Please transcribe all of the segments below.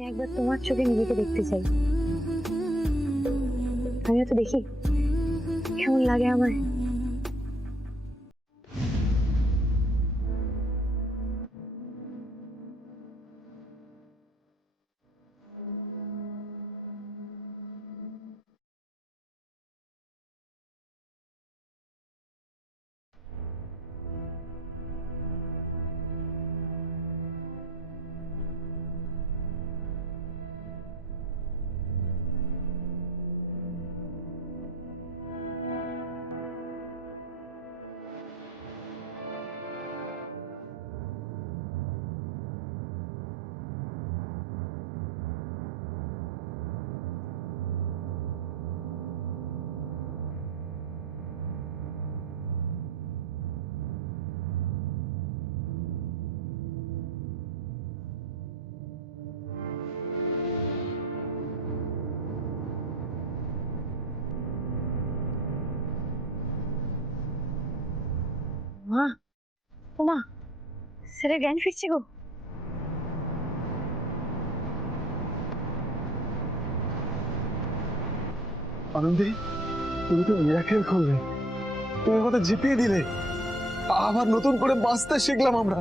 আমি একবার তোমার চোখে নিজেকে দেখতে চাই। আমিও তো দেখি কেমন লাগে আমার। মা, ও মা, স্যারের জ্ঞান ফিরছে গো। আনন্দে, তুমি তো মিরাকেল করলে, তুমি আমাদের জিতিয়ে দিলে। আবার নতুন করে বাঁচতে শিখলাম আমরা।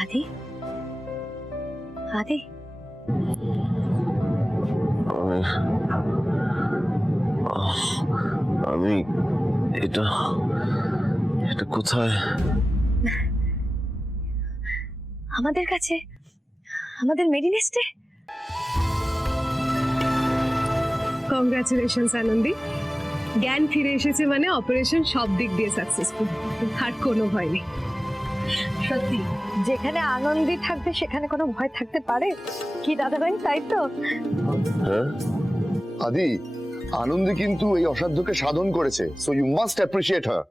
আদি, আদি, আমি এটা এটা কোথায়? আমাদের কাছে, আমাদের মেডিনেস্টে। কংগ্রাচুলেশনস আনন্দি, জ্ঞান ফিরে এসেছে মানে অপারেশন সব দিক দিয়ে সাকসেসফুল, আর কোনো ভয় নেই। সত্যি, যেখানে আনন্দই থাকবে সেখানে কোনো ভয় থাকতে পারে কি দাদা ভাই? তাই তো। হ্যাঁ, আদি, আনন্দে কিন্তু এই অসাধ্যকে সাধন করেছে, সো ইউ মাস্ট অ্যাপ্রিশিয়েট হার।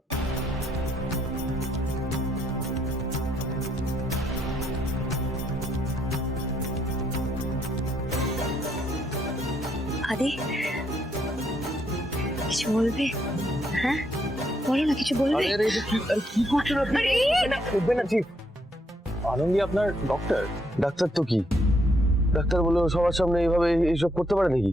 আদি, কিছু বলবে? হ্যাঁ বলো না, কিছু বলবে? কি করছেন আপনি? করবেন না চিফ। আনন্দী আপনার ডক্টর। ডাক্তার তো কি, ডাক্তার বলে সবার সামনে এইভাবে এইসব করতে পারে নাকি?